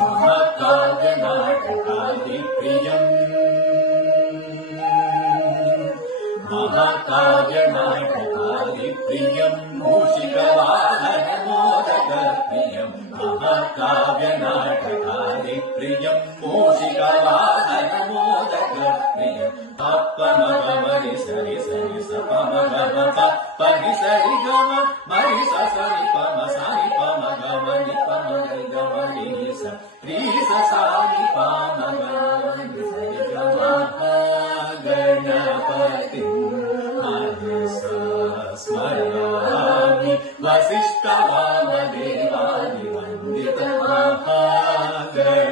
महाकाव्यनाटकादिप्रियम् महाकाव्यनाटकादिप्रियम् मूषिकवाहनमोदकप्रियम् महाकाव्यनाटकादिप्रियम् मूषिकवाहनमोदकप्रियम् पमगमरि सरि सरि स पमगम पनि सरि गम मरि स सरि पम गमनि पमगरि गमनि स रि स सानि पमगमनि सरि गम गणपतिम् स्मरामि वसिष्ठवामदेवानि वन्दित महागणपतिम्